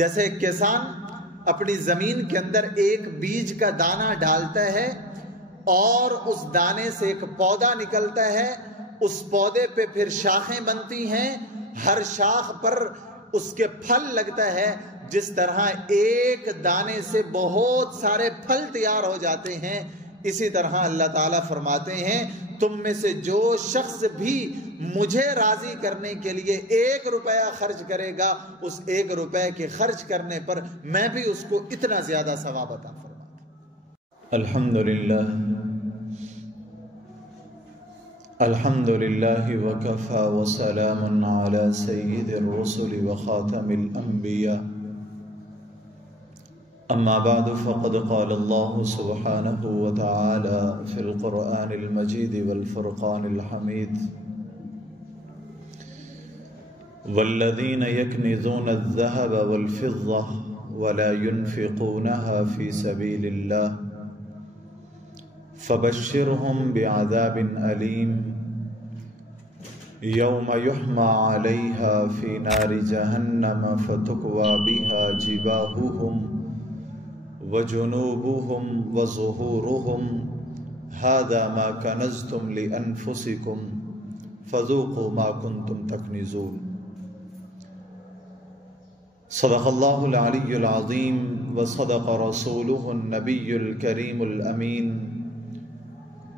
جیسے کسان اپنی زمین کے اندر ایک بیج کا دانہ ڈالتا ہے اور اس دانے سے ایک پودا نکلتا ہے، اس پودے پہ پھر شاخیں بنتی ہیں، ہر شاخ پر اس کے پھل لگتا ہے، جس طرح ایک دانے سے بہت سارے پھل تیار ہو جاتے ہیں، اسی طرح اللہ تعالیٰ فرماتے ہیں تم میں سے جو شخص بھی مجھے راضی کرنے کے لیے 1 روپیہ خرچ کرے گا، اس 1 روپے کے خرچ کرنے پر میں بھی اس کو اتنا زیادہ ثواب عطا فرماتا ہوں۔ الحمدللہ وکفی وسلام علی سید الرسل وخاتم الانبیاء، اما بعد فقد قال اللہ سبحانہ وتعالی فی القرآن المجید والفرقان الحمید: والذین یکنزون الذہب والفضہ ولا ينفقونها فی سبیل اللہ فبشرهم بعذاب علیم یوم یحمى علیہا فی نار جہنم فتکوی بها جباہهم وجنوبهم وظہورهم هذا ما کنزتم لأنفسکم فذوقوا ما کنتم تکنزون۔ صدق اللہ العلی العظیم وصدق رسولہ النبی الکریم الامین،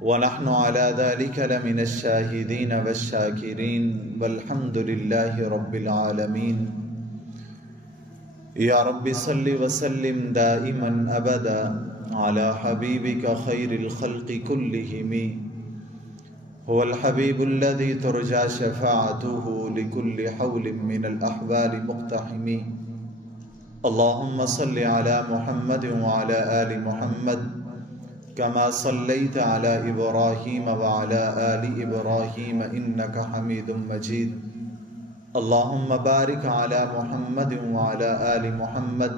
ونحن على ذلك لمن الشاہدین والشاکرین والحمد للہ رب العالمین۔ یا رب صل وسلم دائما ابدا على حبیبک خیر الخلق کلہم، هو الحبیب الذی ترجى شفاعته لكل حول من الاحوال مقتحم۔ اللهم صل على محمد وعلى آل محمد كما صليت على إبراهيم وعلى آل إبراهيم إنك حميد مجيد۔ اللهم بارك على محمد وعلى آل محمد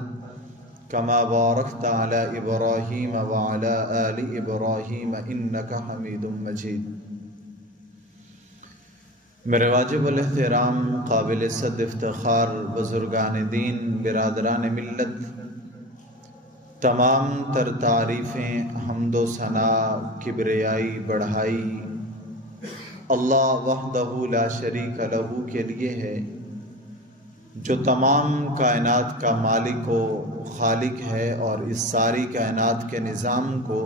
كما باركت على إبراهيم وعلى آل إبراهيم إنك حميد مجيد۔ میرے واجب الاحترام قابل صد افتخار بزرگان دین، برادران ملت، تمام تر تعریفیں حمد و ثنا کبریائی بڑھائی اللہ وحدہ لا شریک لہ کے لیے ہے، جو تمام کائنات کا مالک و خالق ہے اور اس ساری کائنات کے نظام کو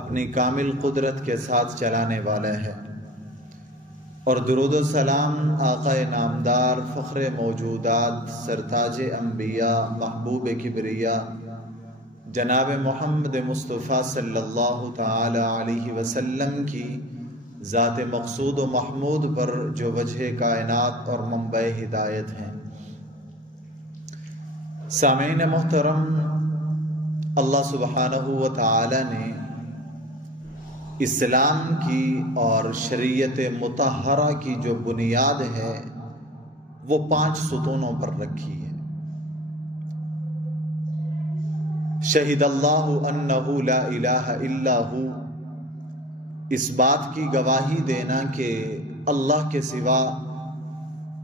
اپنی کامل قدرت کے ساتھ چلانے والا ہے، اور درود و سلام آقا نامدار فخر موجودات سرتاج انبیاء محبوب کبریا جناب محمد مصطفیٰ صلی اللہ تعالی علیہ وسلم کی ذات مقصود و محمود پر جو وجہ کائنات اور منبع ہدایت ہیں۔ سامعین محترم، اللہ سبحانہ و تعالی نے اسلام کی اور شریعت مطہرہ کی جو بنیاد ہے وہ 5 ستونوں پر رکھی ہے۔ شہد اللہ انہ لا الہ الا ہو، اس بات کی گواہی دینا کہ اللہ کے سوا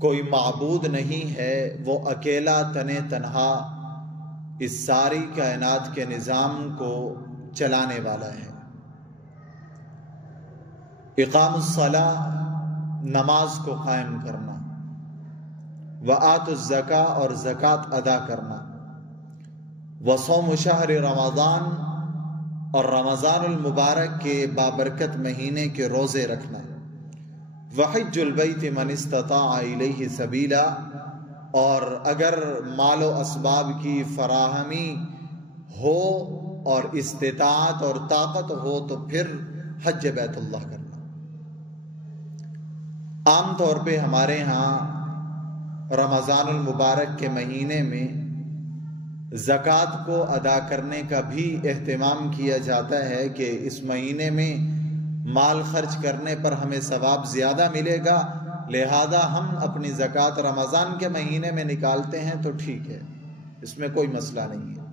کوئی معبود نہیں ہے، وہ اکیلا تنہا اس ساری کائنات کے نظام کو چلانے والا ہے۔ اقام الصلاۃ، نماز کو قائم کرنا، وآتوا الزکاۃ، اور زکوٰۃ ادا کرنا، وصوم شہر رمضان، اور رمضان المبارک کے بابرکت مہینے کے روزے رکھنا، وحج البیت من استطاع الیہ سبیلا، اور اگر مال و اسباب کی فراہمی ہو اور استطاعت اور طاقت ہو تو پھر حج بیت اللہ کرنا۔ عام طور پہ ہمارے ہاں رمضان المبارک کے مہینے میں زکوٰۃ کو ادا کرنے کا بھی اہتمام کیا جاتا ہے کہ اس مہینے میں مال خرچ کرنے پر ہمیں ثواب زیادہ ملے گا، لہذا ہم اپنی زکوٰۃ رمضان کے مہینے میں نکالتے ہیں تو ٹھیک ہے، اس میں کوئی مسئلہ نہیں ہے۔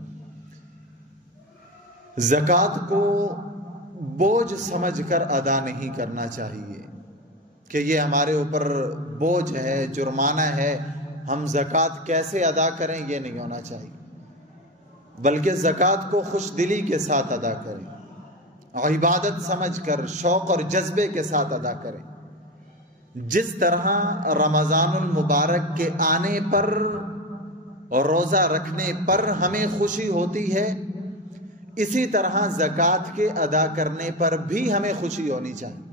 زکوٰۃ کو بوجھ سمجھ کر ادا نہیں کرنا چاہیے کہ یہ ہمارے اوپر بوجھ ہے، جرمانہ ہے، ہم زکوٰۃ کیسے ادا کریں یہ نہیں ہونا چاہیے، بلکہ زکوٰۃ کو خوش دلی کے ساتھ ادا کریں، عبادت سمجھ کر شوق اور جذبے کے ساتھ ادا کریں۔ جس طرح رمضان المبارک کے آنے پر اور روزہ رکھنے پر ہمیں خوشی ہوتی ہے، اسی طرح زکوٰۃ کے ادا کرنے پر بھی ہمیں خوشی ہونی چاہیے۔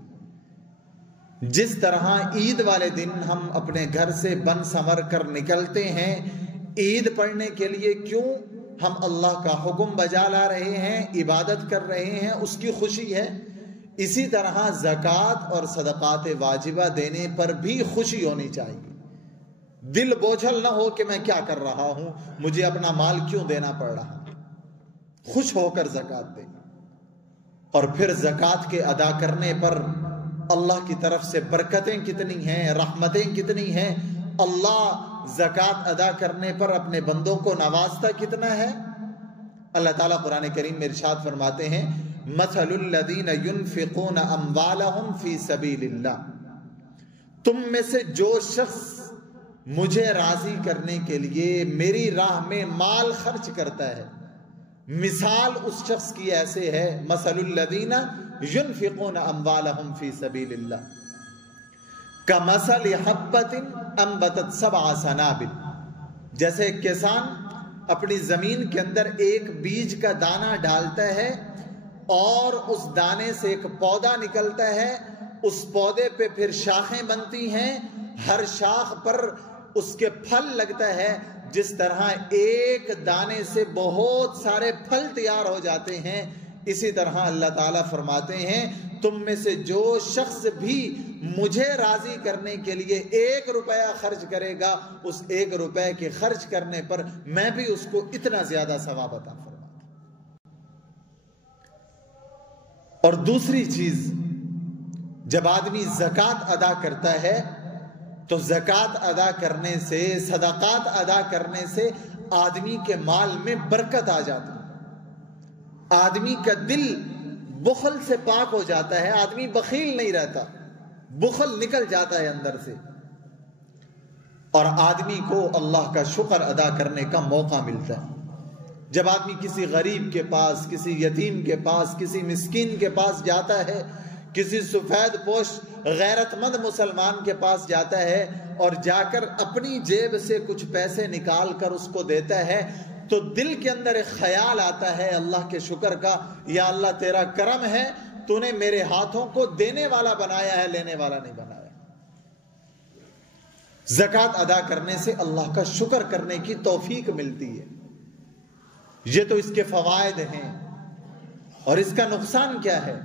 جس طرح عید والے دن ہم اپنے گھر سے بن سنور کر نکلتے ہیں عید پڑھنے کے لیے، کیوں؟ ہم اللہ کا حکم بجا لا رہے ہیں، عبادت کر رہے ہیں، اس کی خوشی ہے۔ اسی طرح زکوٰۃ اور صدقات واجبہ دینے پر بھی خوشی ہونی چاہیے، دل بوجھل نہ ہو کہ میں کیا کر رہا ہوں، مجھے اپنا مال کیوں دینا پڑ رہا، خوش ہو کر زکوٰۃ دیں۔ اور پھر زکوٰۃ کے ادا کرنے پر اللہ کی طرف سے برکتیں کتنی ہیں، رحمتیں کتنی ہیں۔ اللہ زکوٰۃ ادا کرنے پر اپنے بندوں کو نوازتا کتنا ہے۔ اللہ تعالیٰ قرآن کریم میں ارشاد فرماتے ہیں مثل الذین ينفقون اموالهم فی سبیل اللہ، تم میں سے جو شخص مجھے راضی کرنے کے لیے میری راہ میں مال خرچ کرتا ہے، مثال اس شخص کی ایسے ہے مثل الذین ينفقون اموالهم فی سبیل اللہ کمثل حبۃ انبتت سبع سنابل، جیسے ایک کسان اپنی زمین کے اندر ایک بیج کا دانہ ڈالتا ہے اور اس دانے سے ایک پودا نکلتا ہے، اس پودے پہ پھر شاخیں بنتی ہیں، ہر شاخ پر اس کے پھل لگتا ہے، جس طرح ایک دانے سے بہت سارے پھل تیار ہو جاتے ہیں، اسی طرح اللہ تعالیٰ فرماتے ہیں تم میں سے جو شخص بھی مجھے راضی کرنے کے لیے 1 روپیہ خرچ کرے گا، اس 1 روپے کے خرچ کرنے پر میں بھی اس کو اتنا زیادہ ثواب عطا فرماتا ہوں۔ اور دوسری چیز، جب آدمی زکوٰۃ ادا کرتا ہے تو زکوٰۃ ادا کرنے سے، صدقات ادا کرنے سے آدمی کے مال میں برکت آ جاتی ہے، آدمی کا دل بخل سے پاک ہو جاتا ہے، آدمی بخیل نہیں رہتا، بخل نکل جاتا ہے اندر سے، اور آدمی کو اللہ کا شکر ادا کرنے کا موقع ملتا ہے۔ جب آدمی کسی غریب کے پاس، کسی یتیم کے پاس، کسی مسکین کے پاس جاتا ہے، کسی سفید پوش غیرت مند مسلمان کے پاس جاتا ہے اور جا کر اپنی جیب سے کچھ پیسے نکال کر اس کو دیتا ہے، تو دل کے اندر ایک خیال آتا ہے اللہ کے شکر کا، یا اللہ تیرا کرم ہے، تو نے میرے ہاتھوں کو دینے والا بنایا ہے، لینے والا نہیں بنایا۔ زکوٰۃ ادا کرنے سے اللہ کا شکر کرنے کی توفیق ملتی ہے۔ یہ تو اس کے فوائد ہیں، اور اس کا نقصان کیا ہے؟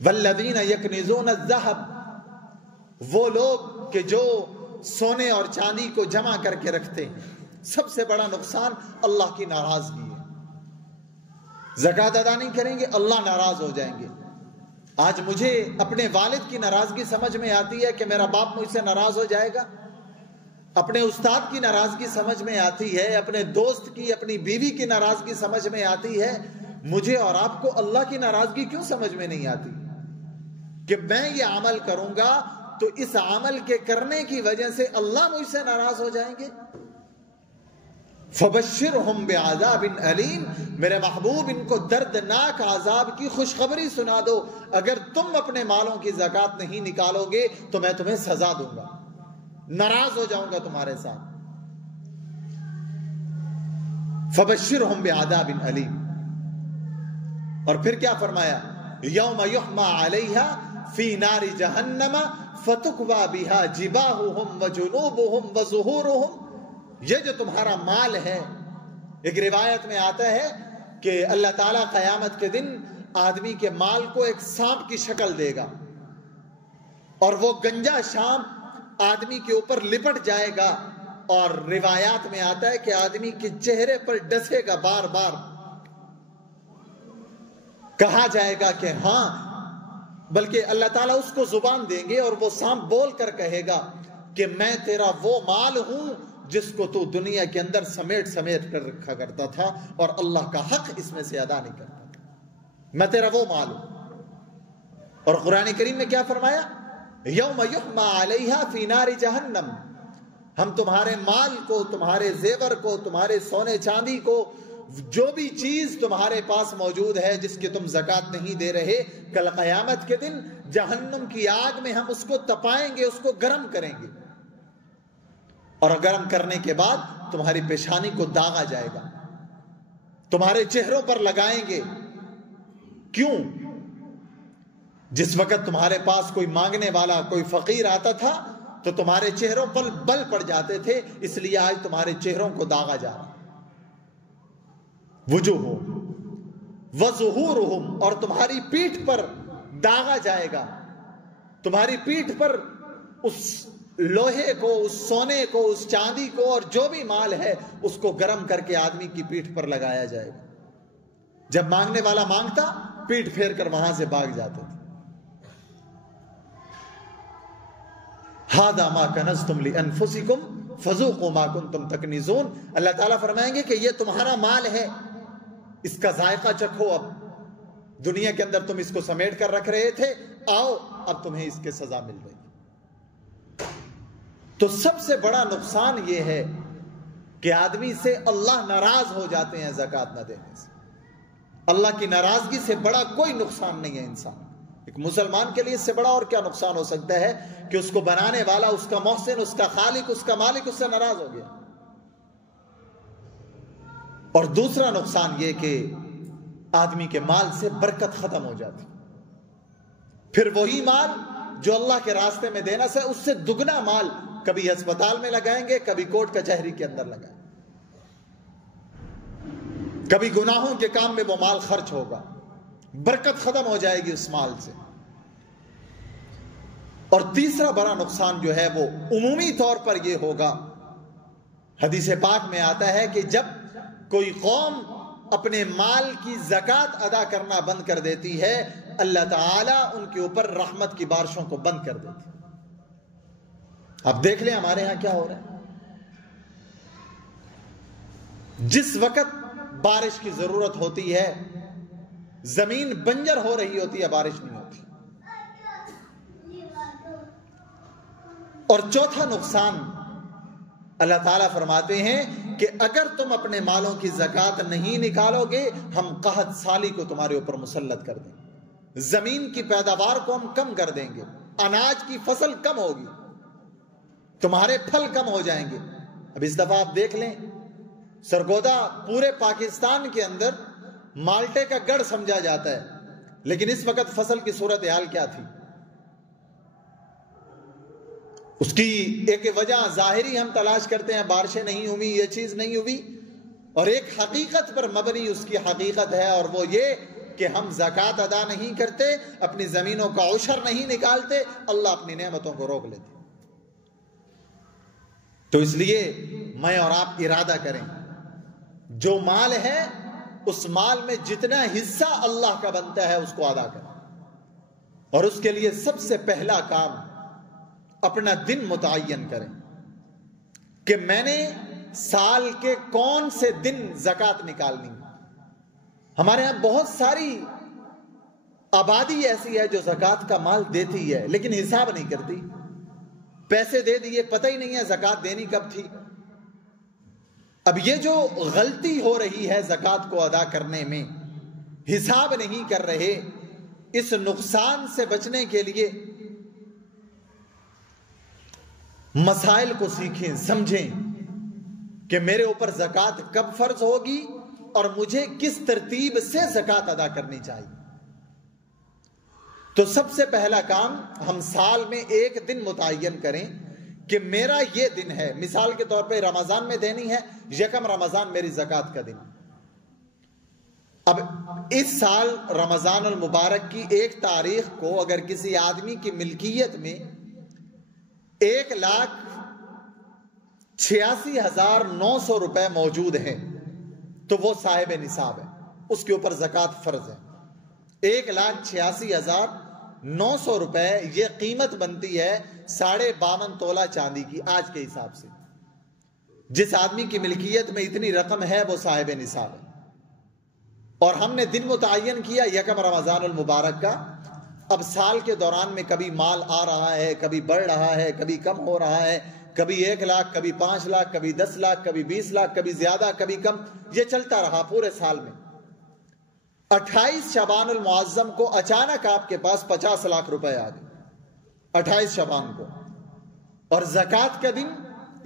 والذین یکنزون الذہب، وہ لوگ کہ جو سونے اور چاندی کو جمع کر کے رکھتے ہیں، سب سے بڑا نقصان اللہ کی ناراضگی ہے۔ زکوٰۃ ادا نہیں کریں گے اللہ ناراض ہو جائیں گے۔ آج مجھے اپنے والد کی ناراضگی سمجھ میں آتی ہے کہ میرا باپ مجھ سے ناراض ہو جائے گا، اپنے استاد کی ناراضگی سمجھ میں آتی ہے، اپنے دوست کی، اپنی بیوی کی ناراضگی سمجھ میں آتی ہے، مجھے اور آپ کو اللہ کی ناراضگی کیوں سمجھ میں نہیں آتی؟ کہ میں یہ عمل کروں گا تو اس عمل کے کرنے کی وجہ سے اللہ مجھ سے ناراض ہو جائیں گے۔ فَبَشِّرْهُمْ بِعَذَابٍ أَلِيمٍ، میرے محبوب ان کو دردناک عذاب کی خوشخبری سنا دو، اگر تم اپنے مالوں کی زکوٰۃ نہیں نکالو گے تو میں تمہیں سزا دوں گا، ناراض ہو جاؤں گا تمہارے ساتھ۔ فَبَشِّرْهُمْ بِعَذَابٍ أَلِيمٍ، اور پھر کیا فرمایا؟ یوم یحمى علیہا فی نار جہنم فتکوی بہا جباہہم وجنوبہم وظہورہم، یہ جو تمہارا مال ہے، ایک روایت میں آتا ہے کہ اللہ تعالیٰ قیامت کے دن آدمی کے مال کو ایک سانپ کی شکل دے گا، اور وہ گنجا سانپ آدمی کے اوپر لپٹ جائے گا، اور روایات میں آتا ہے کہ آدمی کے چہرے پر ڈسے گا بار بار، کہا جائے گا کہ ہاں، بلکہ اللہ تعالیٰ اس کو زبان دیں گے اور وہ سانپ بول کر کہے گا کہ میں تیرا وہ مال ہوں جس کو تو دنیا کے اندر سمیٹ سمیٹ کر رکھا کرتا تھا اور اللہ کا حق اس میں سے ادا نہیں کرتا، میں تیرا وہ مال ہوں۔ اور قرآن کریم میں کیا فرمایا؟ یوم یحمى علیہا فی نار جہنم، ہم تمہارے مال کو، تمہارے زیور کو، تمہارے سونے چاندی کو، جو بھی چیز تمہارے پاس موجود ہے جس کی تم زکوٰۃ نہیں دے رہے، کل قیامت کے دن جہنم کی آگ میں ہم اس کو تپائیں گے، اس کو گرم کریں گے، اور گرم کرنے کے بعد تمہاری پیشانی کو داغا جائے گا، تمہارے چہروں پر لگائیں گے۔ کیوں؟ جس وقت تمہارے پاس کوئی مانگنے والا، کوئی فقیر آتا تھا تو تمہارے چہروں پر بل پڑ جاتے تھے، اس لیے آج تمہارے چہروں کو داغا جا رہا۔ وجوہہم وظہورہم، اور تمہاری پیٹھ پر داغا جائے گا، تمہاری پیٹھ پر اس لوہے کو، اس سونے کو، اس چاندی کو، اور جو بھی مال ہے اس کو گرم کر کے آدمی کی پیٹھ پر لگایا جائے گا۔ جب مانگنے والا مانگتا، پیٹھ پھیر کر وہاں سے بھاگ جاتے تھے۔ ہَذَا مَا كَنَزْتُمْ لِأَنفُسِكُمْ فَذُوقُوا مَا كُنْتُمْ تَكْنِزُونَ۔ اللہ تعالیٰ فرمائیں گے کہ یہ تمہارا مال ہے، اس کا ذائقہ چکھو۔ اب دنیا کے اندر تم اس کو سمیٹ کر رکھ رہے تھے، آؤ اب تمہیں اس کے سزا مل رہی۔ تو سب سے بڑا نقصان یہ ہے کہ آدمی سے اللہ ناراض ہو جاتے ہیں زکوٰۃ نہ دینے سے۔ اللہ کی ناراضگی سے بڑا کوئی نقصان نہیں ہے انسان۔ ایک مسلمان کے لیے اس سے بڑا اور کیا نقصان ہو سکتا ہے کہ اس کو بنانے والا، اس کا محسن، اس کا خالق، اس کا مالک اس سے ناراض ہو گیا۔ اور دوسرا نقصان یہ کہ آدمی کے مال سے برکت ختم ہو جاتی، پھر وہی مال جو اللہ کے راستے میں دینا سے، اس سے دگنا مال کبھی ہسپتال میں لگائیں گے، کبھی کورٹ کچہری کے اندر لگائیں گے، کبھی گناہوں کے کام میں وہ مال خرچ ہوگا، برکت ختم ہو جائے گی اس مال سے۔ اور تیسرا بڑا نقصان جو ہے وہ عمومی طور پر یہ ہوگا، حدیث پاک میں آتا ہے کہ جب کوئی قوم اپنے مال کی زکوٰۃ ادا کرنا بند کر دیتی ہے، اللہ تعالیٰ ان کے اوپر رحمت کی بارشوں کو بند کر دیتی ہے۔ اب دیکھ لیں ہمارے ہاں کیا ہو رہا ہے۔ جس وقت بارش کی ضرورت ہوتی ہے، زمین بنجر ہو رہی ہوتی ہے، بارش نہیں ہوتی۔ اور چوتھا نقصان اللہ تعالیٰ فرماتے ہیں کہ اگر تم اپنے مالوں کی زکوٰۃ نہیں نکالو گے، ہم قحط سالی کو تمہارے اوپر مسلط کر دیں گے، زمین کی پیداوار کو ہم کم کر دیں گے، اناج کی فصل کم ہوگی، تمہارے پھل کم ہو جائیں گے۔ اب اس دفعہ آپ دیکھ لیں، سرگودا پورے پاکستان کے اندر مالٹے کا گڑھ سمجھا جاتا ہے، لیکن اس وقت فصل کی صورتحال کیا تھی؟ اس کی ایک وجہ ظاہری ہم تلاش کرتے ہیں، بارشیں نہیں ہوئی، یہ چیز نہیں ہوئی، اور ایک حقیقت پر مبنی اس کی حقیقت ہے، اور وہ یہ کہ ہم زکوٰۃ ادا نہیں کرتے، اپنی زمینوں کا عشر نہیں نکالتے، اللہ اپنی نعمتوں کو روک لیتے۔ تو اس لیے میں اور آپ ارادہ کریں، جو مال ہے اس مال میں جتنا حصہ اللہ کا بنتا ہے اس کو ادا کریں، اور اس کے لیے سب سے پہلا کام اپنا دن متعین کریں کہ میں نے سال کے کون سے دن زکوٰۃ نکالنی ہے۔ ہمارے ہاں بہت ساری آبادی ایسی ہے جو زکوٰۃ کا مال دیتی ہے لیکن حساب نہیں کرتی، پیسے دے دیے، پتہ ہی نہیں ہے زکوٰۃ دینی کب تھی۔ اب یہ جو غلطی ہو رہی ہے زکوٰۃ کو ادا کرنے میں، حساب نہیں کر رہے، اس نقصان سے بچنے کے لیے مسائل کو سیکھیں، سمجھیں کہ میرے اوپر زکوٰۃ کب فرض ہوگی اور مجھے کس ترتیب سے زکوٰۃ ادا کرنی چاہیے۔ تو سب سے پہلا کام، ہم سال میں ایک دن متعین کریں کہ میرا یہ دن ہے۔ مثال کے طور پہ رمضان میں دینی ہے، یکم رمضان میری زکوٰۃ کا دن۔ اب اس سال رمضان المبارک کی 1 تاریخ کو اگر کسی آدمی کی ملکیت میں 1,86,900 روپے موجود ہیں تو وہ صاحب نصاب ہے، اس کے اوپر زکوٰۃ فرض ہے۔ 1,86,900 روپے یہ قیمت بنتی ہے 52.5 تولہ چاندی کی آج کے حساب سے۔ جس آدمی کی ملکیت میں اتنی رقم ہے وہ صاحب نصاب ہے، اور ہم نے دن متعین کیا یکم رمضان المبارک کا۔ اب سال کے دوران میں کبھی مال آ رہا ہے، کبھی بڑھ رہا ہے، کبھی کم ہو رہا ہے، کبھی 1 لاکھ، کبھی 5 لاکھ، کبھی 10 لاکھ، کبھی 20 لاکھ، کبھی زیادہ کبھی کم، یہ چلتا رہا پورے سال میں۔ 28 شعبان المعظم کو اچانک آپ کے پاس 50 لاکھ روپے آ گئے 28 شعبان کو، اور زکوٰۃ کا دن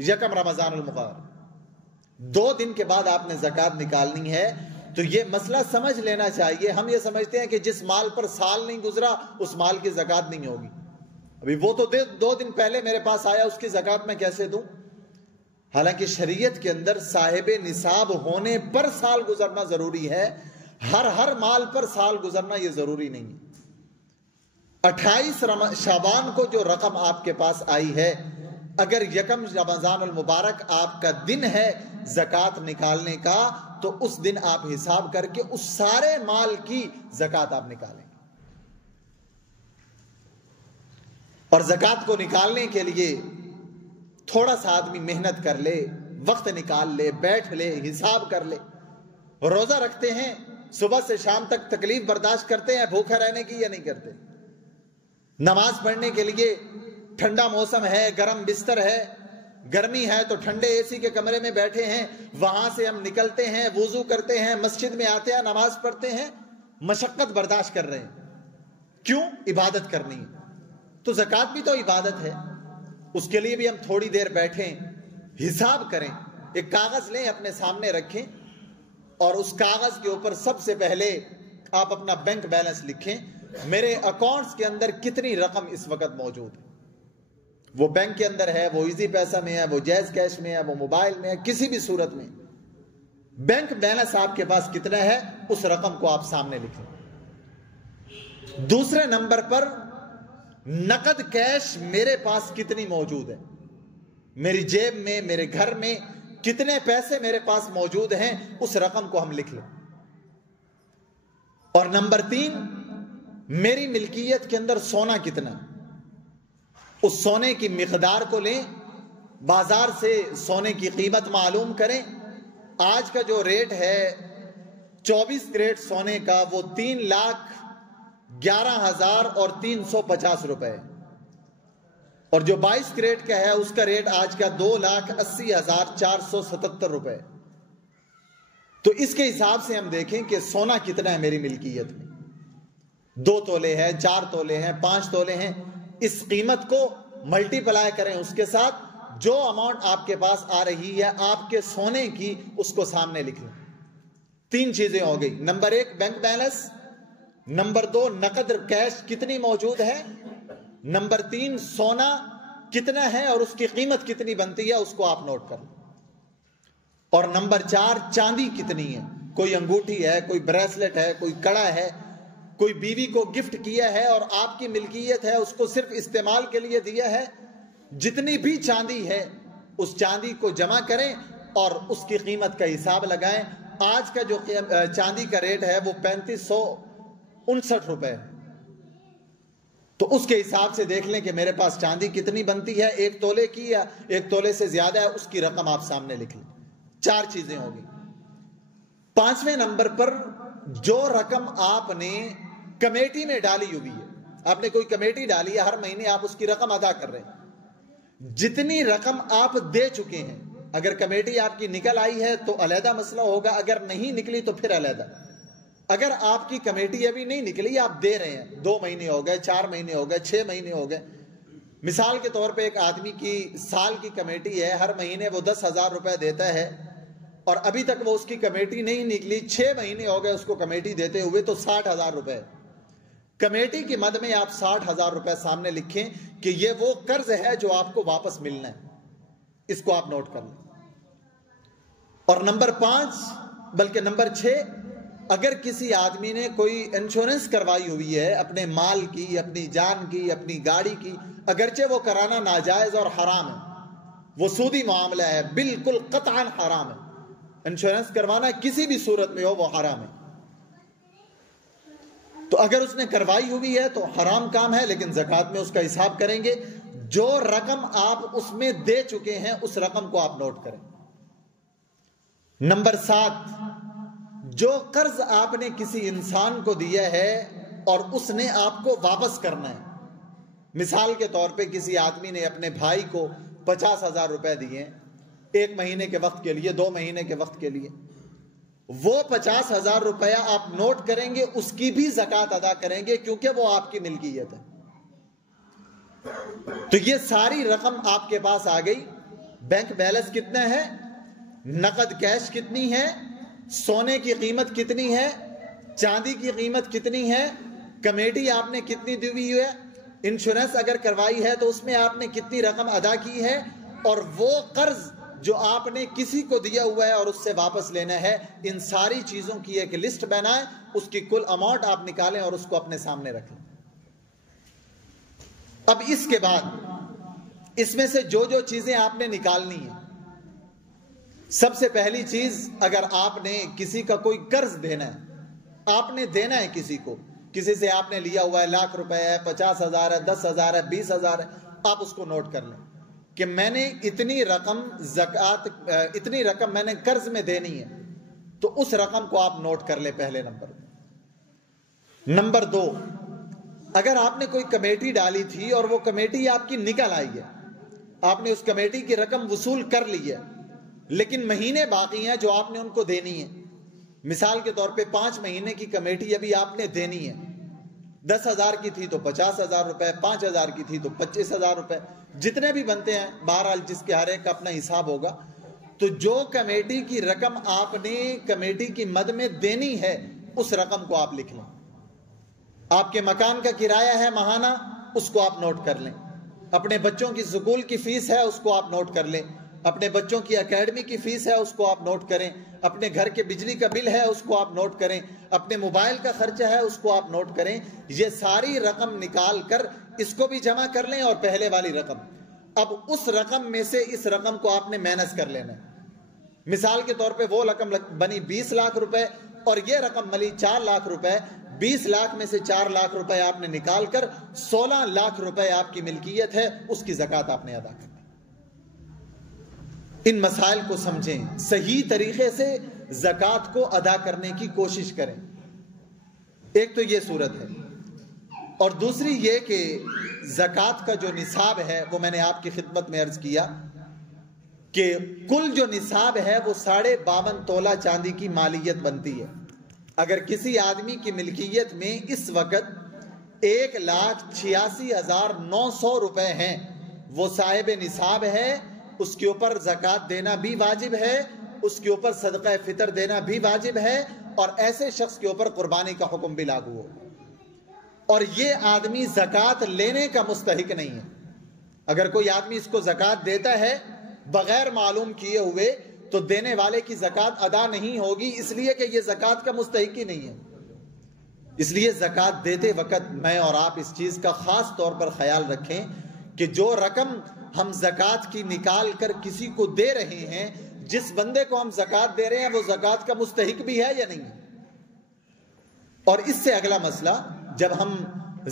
1 رمضان المبارک، 2 دن کے بعد آپ نے زکوٰۃ نکالنی ہے۔ تو یہ مسئلہ سمجھ لینا چاہیے۔ ہم یہ سمجھتے ہیں کہ جس مال پر سال نہیں گزرا اس مال کی زکوٰۃ نہیں ہوگی۔ ابھی وہ تو 2 دن پہلے میرے پاس آیا، اس کی زکوٰۃ میں کیسے دوں؟ حالانکہ شریعت کے اندر صاحب نصاب ہونے پر سال گزرنا ضروری ہے، ہر مال پر سال گزرنا یہ ضروری نہیں ہے۔ 28 شعبان کو جو رقم آپ کے پاس آئی ہے، اگر 1 رمضان المبارک آپ کا دن ہے زکوٰۃ نکالنے کا، تو اس دن آپ حساب کر کے اس سارے مال کی زکوٰۃ آپ نکالیں گے۔ اور زکوٰۃ کو نکالنے کے لیے تھوڑا سا آدمی محنت کر لے، وقت نکال لے، بیٹھ لے، حساب کر لے۔ روزہ رکھتے ہیں، صبح سے شام تک تکلیف برداشت کرتے ہیں بھوکا رہنے کی یا نہیں کرتے؟ نماز پڑھنے کے لیے ٹھنڈا موسم ہے، گرم بستر ہے، گرمی ہے تو ٹھنڈے اے سی کے کمرے میں بیٹھے ہیں، وہاں سے ہم نکلتے ہیں، وضو کرتے ہیں، مسجد میں آتے ہیں، نماز پڑھتے ہیں، مشقت برداشت کر رہے ہیں۔ کیوں؟ عبادت کرنی ہے۔ تو زکوٰۃ بھی تو عبادت ہے، اس کے لیے بھی ہم تھوڑی دیر بیٹھیں، حساب کریں۔ ایک کاغذ لیں، اپنے سامنے رکھیں، اور اس کاغذ کے اوپر سب سے پہلے آپ اپنا بینک بیلنس لکھیں، میرے اکاؤنٹس کے اندر کتنی رقم اس وقت موجود ہے۔ وہ بینک کے اندر ہے، وہ ایزی پیسہ میں ہے، وہ جیز کیش میں ہے، وہ موبائل میں ہے، کسی بھی صورت میں بینک بیلنس آپ کے پاس کتنا ہے، اس رقم کو آپ سامنے لکھیں۔ دوسرے نمبر پر نقد کیش میرے پاس کتنی موجود ہے، میری جیب میں، میرے گھر میں کتنے پیسے میرے پاس موجود ہیں، اس رقم کو ہم لکھ لیں۔ اور نمبر 3، میری ملکیت کے اندر سونا کتنا، اس سونے کی مقدار کو لیں، بازار سے سونے کی قیمت معلوم کریں۔ آج کا جو ریٹ ہے 24 کریٹ سونے کا، وہ 3,11,350 روپے، اور جو 22 کریٹ کا ہے اس کا ریٹ آج کا 2,80,477 روپے۔ تو اس کے حساب سے ہم دیکھیں کہ سونا کتنا ہے میری ملکیت میں، 2 تولے ہے، 4 تولے ہیں، 5 تولے ہیں۔ اس قیمت کو ملٹی پلائی کریں اس کے ساتھ، جو اماؤنٹ آپ کے پاس آ رہی ہے آپ کے سونے کی، اس کو سامنے لکھ لیں۔ 3 چیزیں ہو گئی، نمبر 1 بینک بیلنس، نمبر 2 نقد کیش کتنی موجود ہے، نمبر 3 سونا کتنا ہے اور اس کی قیمت کتنی بنتی ہے، اس کو آپ نوٹ کر لیں۔ اور نمبر 4 چاندی کتنی ہے، کوئی انگوٹھی ہے، کوئی بریسلٹ ہے، کوئی کڑا ہے، کوئی بیوی کو گفٹ کیا ہے اور آپ کی ملکیت ہے، اس کو صرف استعمال کے لیے دیا ہے۔ جتنی بھی چاندی ہے اس چاندی کو جمع کریں اور اس کی قیمت کا حساب لگائیں۔ آج کا جو چاندی کا ریٹ ہے وہ 3559 روپے، تو اس کے حساب سے دیکھ لیں کہ میرے پاس چاندی کتنی بنتی ہے، 1 تولے کی یا 1 تولے سے زیادہ ہے، اس کی رقم آپ سامنے لکھ لیں۔ 4 چیزیں ہوگی۔ 5ویں نمبر پر جو رقم آپ نے کمیٹی میں ڈالی ہوئی ہے، آپ نے کوئی کمیٹی ڈالی ہے، ہر مہینے آپ اس کی رقم ادا کر رہے ہیں، جتنی رقم آپ دے چکے ہیں، اگر کمیٹی آپ کی نکل آئی ہے تو علیحدہ مسئلہ ہوگا، اگر نہیں نکلی تو پھر علیحدہ۔ اگر آپ کی کمیٹی ابھی نہیں نکلی، آپ دے رہے ہیں، 2 مہینے ہو گئے، 4 مہینے ہو گئے، 6 مہینے ہو گئے، مثال کے طور پہ ایک آدمی کی سال کی کمیٹی ہے، ہر مہینے وہ 10,000 روپے دیتا ہے، اور ابھی تک وہ اس کی کمیٹی نہیں نکلی، 6 مہینے ہو گئے اس کو کمیٹی دیتے ہوئے، تو 60,000 روپے کمیٹی کی مد میں آپ 60,000 روپے سامنے لکھیں کہ یہ وہ قرض ہے جو آپ کو واپس ملنا ہے، اس کو آپ نوٹ کر لیں۔ اور نمبر 5 بلکہ نمبر 6، اگر کسی آدمی نے کوئی انشورنس کروائی ہوئی ہے اپنے مال کی، اپنی جان کی، اپنی گاڑی کی، اگرچہ وہ کرانا ناجائز اور حرام ہے، وہ سودی معاملہ ہے، بالکل قطعاً حرام ہے، انشورنس کروانا کسی بھی صورت میں ہو وہ حرام ہے، تو اگر اس نے کروائی ہوئی ہے تو حرام کام ہے، لیکن زکوٰۃ میں اس کا حساب کریں گے۔ جو رقم آپ اس میں دے چکے ہیں اس رقم کو آپ نوٹ کریں۔ نمبر 7، جو قرض آپ نے کسی انسان کو دیا ہے اور اس نے آپ کو واپس کرنا ہے، مثال کے طور پہ کسی آدمی نے اپنے بھائی کو 50,000 روپے دیے 1 مہینے کے وقت کے لیے، 2 مہینے کے وقت کے لیے، وہ 50,000 روپیہ آپ نوٹ کریں گے، اس کی بھی زکوٰۃ ادا کریں گے کیونکہ وہ آپ کی ملکیت ہے۔ تو یہ ساری رقم آپ کے پاس آ گئی۔ بینک بیلنس کتنا ہے، نقد کیش کتنی ہے، سونے کی قیمت کتنی ہے، چاندی کی قیمت کتنی ہے، کمیٹی آپ نے کتنی دی ہوئی ہے، انشورنس اگر کروائی ہے تو اس میں آپ نے کتنی رقم ادا کی ہے، اور وہ قرض جو آپ نے کسی کو دیا ہوا ہے اور اس سے واپس لینا ہے، ان ساری چیزوں کی ایک لسٹ بنائیں، اس کی کل اماؤنٹ آپ نکالیں اور اس کو اپنے سامنے رکھیں۔ اب اس کے بعد اس میں سے جو جو چیزیں آپ نے نکالنی ہیں، سب سے پہلی چیز، اگر آپ نے کسی کا کوئی قرض دینا ہے، آپ نے دینا ہے کسی کو، کسی سے آپ نے لیا ہوا ہے 1,00,000 روپے ہے، 50,000 ہے، 10,000 ہے، 20,000 ہے، آپ اس کو نوٹ کر لیں کہ میں نے اتنی رقم میں نے قرض میں دینی ہے، تو اس رقم کو آپ نوٹ کر لیں پہلے نمبر میں۔ نمبر 2، اگر آپ نے کوئی کمیٹی ڈالی تھی اور وہ کمیٹی آپ کی نکل آئی ہے، آپ نے اس کمیٹی کی رقم وصول کر لی ہے، لیکن مہینے باقی ہیں جو آپ نے ان کو دینی ہے۔ مثال کے طور پہ 5 مہینے کی کمیٹی ابھی آپ نے دینی ہے، 10,000 کی تھی تو 50,000 روپے، 5,000 کی تھی تو 25,000 روپے، جتنے بھی بنتے ہیں، بہرحال جس کے ہر ایک کا اپنا حساب ہوگا۔ تو جو کمیٹی کی رقم آپ نے کمیٹی کی مد میں دینی ہے، اس رقم کو آپ لکھ لیں۔ آپ کے مکان کا کرایہ ہے ماہانہ، اس کو آپ نوٹ کر لیں۔ اپنے بچوں کی سکول کی فیس ہے، اس کو آپ نوٹ کر لیں۔ اپنے بچوں کی اکیڈمی کی فیس ہے، اس کو آپ نوٹ کریں۔ اپنے گھر کے بجلی کا بل ہے، اس کو آپ نوٹ کریں۔ اپنے موبائل کا خرچہ ہے، اس کو آپ نوٹ کریں۔ یہ ساری رقم نکال کر اس کو بھی جمع کر لیں، اور پہلے والی رقم، اب اس رقم میں سے اس رقم کو آپ نے مائنس کر لینا ہے۔ مثال کے طور پہ وہ رقم بنی 20 لاکھ روپے اور یہ رقم ملی 4 لاکھ روپے، 20 لاکھ میں سے 4 لاکھ روپے آپ نے نکال کر 16 لاکھ روپے آپ کی ملکیت ہے، اس کی زکوٰۃ آپ نے ادا کرنا۔ ان مسائل کو سمجھیں، صحیح طریقے سے زکوٰۃ کو ادا کرنے کی کوشش کریں۔ ایک تو یہ صورت ہے، اور دوسری یہ کہ زکوٰۃ کا جو نصاب ہے وہ میں نے آپ کی خدمت میں عرض کیا کہ کل جو نصاب ہے وہ 52.5 تولہ چاندی کی مالیت بنتی ہے۔ اگر کسی آدمی کی ملکیت میں اس وقت 1,86,900 روپے ہیں، وہ صاحب نصاب ہے، اس کے اوپر زکوٰۃ دینا بھی واجب ہے، اس کے اوپر صدقہ فطر دینا بھی واجب ہے، اور ایسے شخص کے اوپر قربانی کا حکم بھی لاگو ہو، اور یہ آدمی زکوٰۃ لینے کا مستحق نہیں ہے۔ اگر کوئی آدمی اس کو زکوٰۃ دیتا ہے بغیر معلوم کیے ہوئے، تو دینے والے کی زکوٰۃ ادا نہیں ہوگی، اس لیے کہ یہ زکوٰۃ کا مستحق ہی نہیں ہے۔ اس لیے زکوٰۃ دیتے وقت میں اور آپ اس چیز کا خاص طور پر خیال رکھیں کہ جو رقم ہم زکوٰۃ کی نکال کر کسی کو دے رہے ہیں، جس بندے کو ہم زکوٰۃ دے رہے ہیں وہ زکوٰۃ کا مستحق بھی ہے یا نہیں ہے۔ اور اس سے اگلا مسئلہ، جب ہم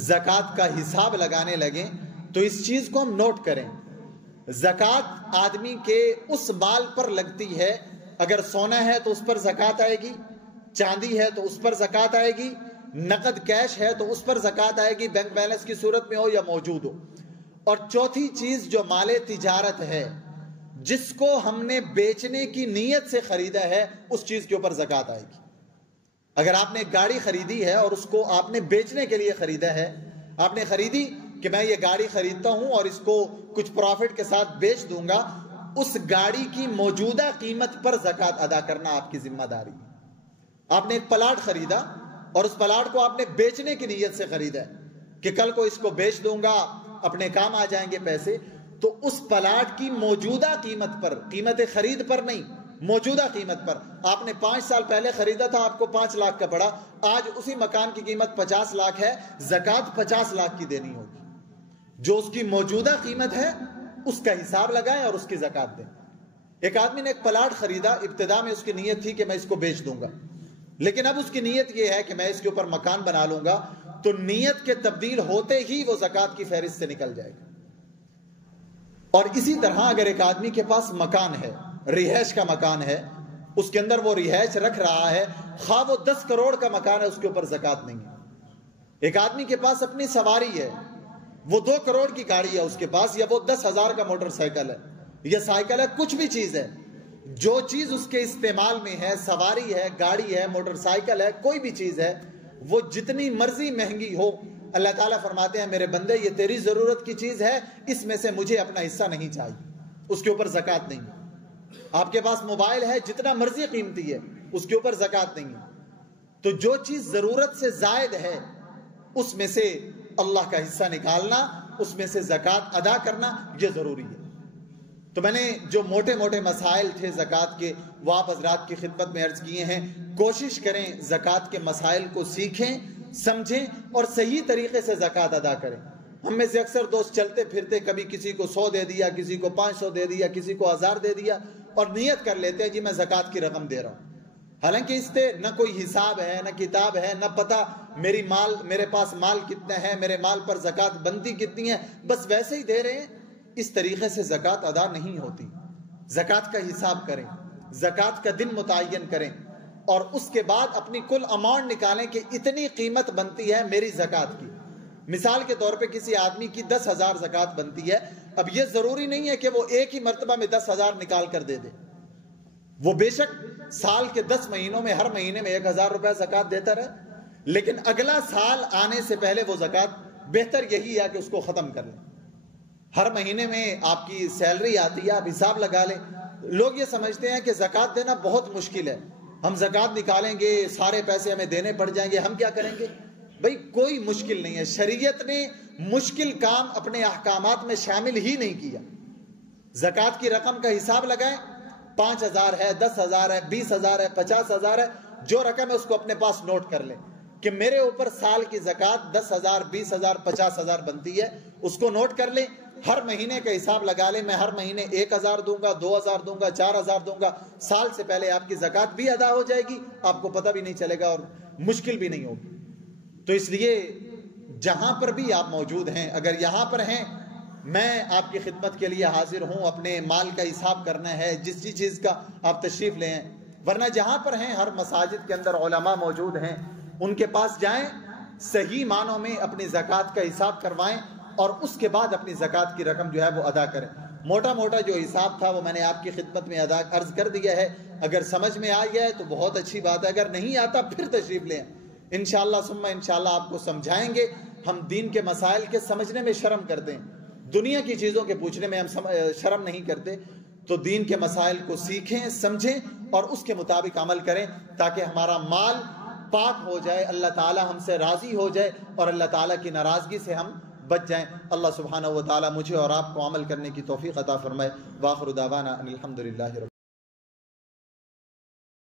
زکوٰۃ کا حساب لگانے لگیں تو اس چیز کو ہم نوٹ کریں۔ زکوٰۃ آدمی کے اس مال پر لگتی ہے، اگر سونا ہے تو اس پر زکوٰۃ آئے گی، چاندی ہے تو اس پر زکوٰۃ آئے گی، نقد کیش ہے تو اس پر زکوٰۃ آئے گی، بینک بیلنس کی صورت میں ہو یا موجود ہو۔ اور چوتھی چیز جو مال تجارت ہے، جس کو ہم نے بیچنے کی نیت سے خریدا ہے، اس چیز کے اوپر زکوٰۃ آئے گی۔ اگر آپ نے ایک گاڑی خریدی ہے اور اس کو آپ نے بیچنے کے لیے خریدا ہے، آپ نے خریدی کہ میں یہ گاڑی خریدتا ہوں اور اس کو کچھ پروفٹ کے ساتھ بیچ دوں گا، اس گاڑی کی موجودہ قیمت پر زکوٰۃ ادا کرنا آپ کی ذمہ داری ہے۔ آپ نے ایک پلاٹ خریدا اور اس پلاٹ کو آپ نے بیچنے کی نیت سے خریدا ہے کہ کل کو اس کو بیچ دوں گا، اپنے کام آ جائیں گے پیسے، تو اس پلاٹ کی موجودہ قیمت پر، قیمت خرید پر نہیں، موجودہ قیمت پر، آپ نے 5 سال پہلے خریدا تھا، آپ کو 5 لاکھ کا پڑا، آج اسی مکان کی قیمت 50 لاکھ ہے، زکوٰۃ 50 لاکھ کی دینی ہوگی۔ جو اس کی موجودہ قیمت ہے اس کا حساب لگائیں اور اس کی زکوٰۃ دیں۔ ایک آدمی نے ایک پلاٹ خریدا، ابتدا میں اس کی نیت تھی کہ میں اس کو بیچ دوں گا، لیکن اب اس کی نیت یہ ہے کہ میں اس کے اوپر مکان بنا لوں گا، تو نیت کے تبدیل ہوتے ہی وہ زکوٰۃ کی فہرست سے نکل جائے گا۔ اور اسی طرح اگر ایک آدمی کے پاس مکان ہے، رہائش کا مکان ہے، اس کے اندر وہ رہائش رکھ رہا ہے، خواہ وہ 10 کروڑ کا مکان ہے، اس کے اوپر زکوٰۃ نہیں ہے۔ ایک آدمی کے پاس اپنی سواری ہے، وہ 2 کروڑ کی گاڑی ہے اس کے پاس، یا وہ 10,000 کا موٹر سائیکل ہے یا سائیکل ہے، کچھ بھی چیز ہے، جو چیز اس کے استعمال میں ہے، سواری ہے، گاڑی ہے، موٹر سائیکل ہے، کوئی بھی چیز ہے، وہ جتنی مرضی مہنگی ہو، اللہ تعالیٰ فرماتے ہیں میرے بندے یہ تیری ضرورت کی چیز ہے، اس میں سے مجھے اپنا حصہ نہیں چاہیے، اس کے اوپر زکوٰۃ نہیں ہے۔ آپ کے پاس موبائل ہے، جتنا مرضی قیمتی ہے، اس کے اوپر زکوٰۃ نہیں ہے۔ تو جو چیز ضرورت سے زائد ہے اس میں سے اللہ کا حصہ نکالنا، اس میں سے زکوٰۃ ادا کرنا، یہ ضروری ہے۔ تو میں نے جو موٹے موٹے مسائل تھے زکوٰۃ کے وہ آپ حضرات کی خدمت میں عرض کیے ہیں۔ کوشش کریں زکوٰۃ کے مسائل کو سیکھیں، سمجھیں اور صحیح طریقے سے زکوٰۃ ادا کریں۔ ہم میں سے اکثر دوست چلتے پھرتے کبھی کسی کو 100 دے دیا، کسی کو 500 دے دیا، کسی کو 1000 دے دیا اور نیت کر لیتے ہیں جی میں زکوٰۃ کی رقم دے رہا ہوں، حالانکہ اس سے نہ کوئی حساب ہے، نہ کتاب ہے، نہ پتہ میرے پاس مال کتنا ہے، میرے مال پر زکوٰۃ بنتی کتنی ہے، بس ویسے ہی دے رہے ہیں۔ اس طریقے سے زکوٰۃ ادا نہیں ہوتی۔ زکوٰۃ کا حساب کریں، زکوٰۃ کا دن متعین کریں اور اس کے بعد اپنی کل اماؤنٹ نکالیں کہ اتنی قیمت بنتی ہے میری زکوٰۃ کی۔ مثال کے طور پہ کسی آدمی کی 10,000 زکوٰۃ بنتی ہے، اب یہ ضروری نہیں ہے کہ وہ ایک ہی مرتبہ میں 10,000 نکال کر دے دے، وہ بے شک سال کے 10 مہینوں میں ہر مہینے میں 1,000 روپے زکوٰۃ دیتا رہے، لیکن اگلا سال آنے سے پہلے وہ زکوٰۃ بہتر یہی ہے کہ اس کو ختم کر لیں۔ ہر مہینے میں آپ کی سیلری آتی ہے، آپ حساب لگا لیں۔ لوگ یہ سمجھتے ہیں کہ زکوٰۃ دینا بہت مشکل ہے، ہم زکوٰۃ نکالیں گے سارے پیسے ہمیں دینے پڑ جائیں گے، ہم کیا کریں گے؟ بھائی کوئی مشکل نہیں ہے، شریعت نے مشکل کام اپنے احکامات میں شامل ہی نہیں کیا۔ زکوٰۃ کی رقم کا حساب لگائیں، 5,000 ہے، 10,000 ہے، 20,000 ہے، 50,000 ہے، جو رقم ہے اس کو اپنے پاس نوٹ کر لیں کہ میرے اوپر سال کی زکوٰۃ 10,000 20,000 50,000 بنتی ہے، اس کو نوٹ کر لیں۔ ہر مہینے کا حساب لگا لیں، میں ہر مہینے 1,000 دوں گا، 2,000 دوں گا، 4,000 دوں گا، سال سے پہلے آپ کی زکوٰۃ بھی ادا ہو جائے گی، آپ کو پتہ بھی نہیں چلے گا اور مشکل بھی نہیں ہوگی۔ تو اس لیے جہاں پر بھی آپ موجود ہیں، اگر یہاں پر ہیں، میں آپ کی خدمت کے لیے حاضر ہوں، اپنے مال کا حساب کرنا ہے، جس چیز کا آپ تشریف لیں، ورنہ جہاں پر ہیں ہر مساجد کے اندر علماء موجود ہیں، ان کے پاس جائیں، صحیح معنوں میں اپنی زکوٰۃ کا حساب کروائیں اور اس کے بعد اپنی زکوٰۃ کی رقم جو ہے وہ ادا کریں۔ موٹا موٹا جو حساب تھا وہ میں نے آپ کی خدمت میں عرض کر دیا ہے، اگر سمجھ میں آ گیا ہے تو بہت اچھی بات ہے، اگر نہیں آتا پھر تشریف لیں، انشاءاللہ ثم انشاءاللہ آپ کو سمجھائیں گے۔ ہم دین کے مسائل کے سمجھنے میں شرم کرتے ہیں، دنیا کی چیزوں کے پوچھنے میں ہم شرم نہیں کرتے، تو دین کے مسائل کو سیکھیں، سمجھیں اور اس کے مطابق عمل کریں تاکہ ہمارا مال پاک ہو جائے، اللہ تعالی ہم سے راضی ہو جائے اور اللہ تعالیٰ کی ناراضگی سے ہم بچ جائیں۔ اللہ سبحانہ و تعالیٰ مجھے اور آپ کو عمل کرنے کی توفیق عطا فرمائے۔ وآخر دعوانا ان الحمدللہ رب